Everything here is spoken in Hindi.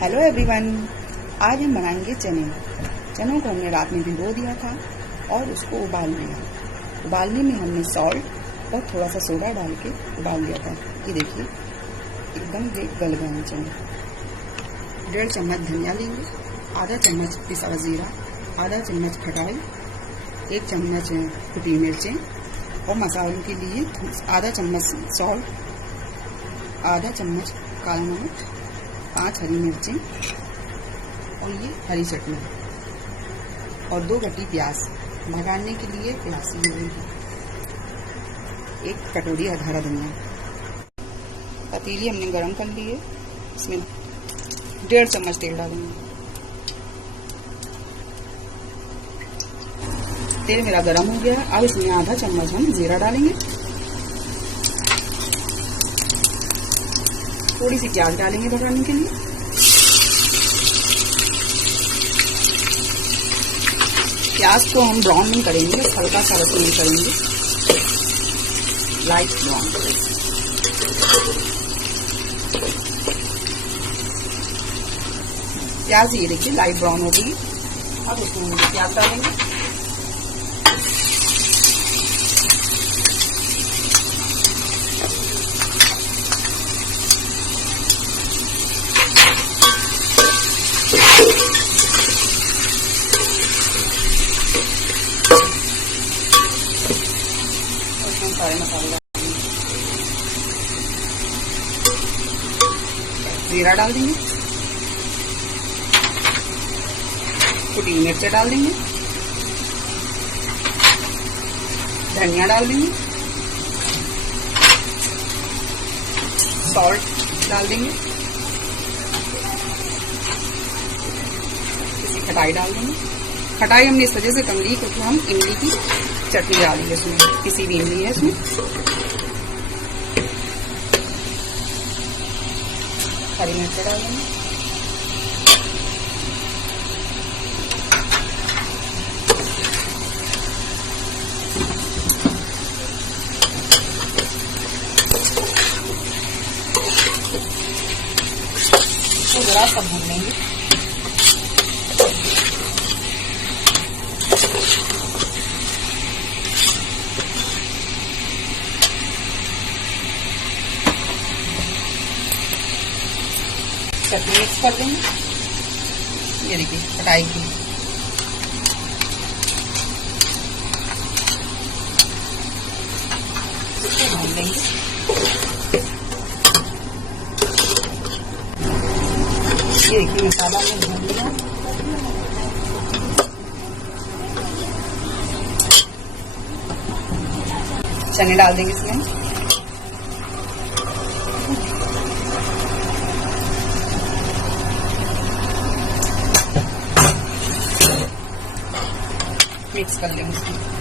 हेलो एवरीवन, आज हम बनाएंगे चने। चनों को हमने रात में भिगो दिया था और उसको उबाल लिया। उबालने में हमने सॉल्ट और थोड़ा सा सोडा डाल के उबाल लिया था। ये देखिए एकदम गल गए हैं चने। 1.5 चम्मच धनिया लेंगे, आधा चम्मच पिसा हुआ जीरा, आधा चम्मच खटाई, 1 चम्मच कुटी मिर्चें और मसालों के लिए आधा चम्मच सॉल्ट, आधा चम्मच काला नमक, 5 हरी मिर्चें और ये हरी चटनी और 2 कटी प्याज। भगाने के लिए प्याज लेंगे, 1 कटोरी हरा धनिया। पतीली हमने गरम कर ली है, इसमें 1.5 चम्मच तेल डालेंगे। तेल मेरा गरम हो गया। अब इसमें आधा चम्मच हम जीरा डालेंगे, थोड़ी सी प्याज डालेंगे भगाने के लिए। प्याज को हम ब्राउन नहीं करेंगे, हल्का सा रोस्टिंग करेंगे, लाइट ब्राउन। प्याज ये देखिए लाइट ब्राउन हो गई। अब उसमें प्याज डालेंगे, सारे मसाले जीरा डाल देंगे, कुटी मिर्चें डाल देंगे, धनिया डाल देंगे, सॉल्ट डाल देंगे, इसी खटाई डाल देंगे। खटाई हमने इस वजह से कम ली क्योंकि हम इमली की चटनी डालेंगे इसमें, किसी भी इमली है इसमें। हरी मिर्च डाल देंगे, तो जरा सब भून लेंगे। चटनी मिक्स कर देंगे, ये देखिए खटाई की। भून लेंगे, ये देखिए मसाला में भून लिया। चने डाल देंगे इसमें, मिक्स कर लेंगे।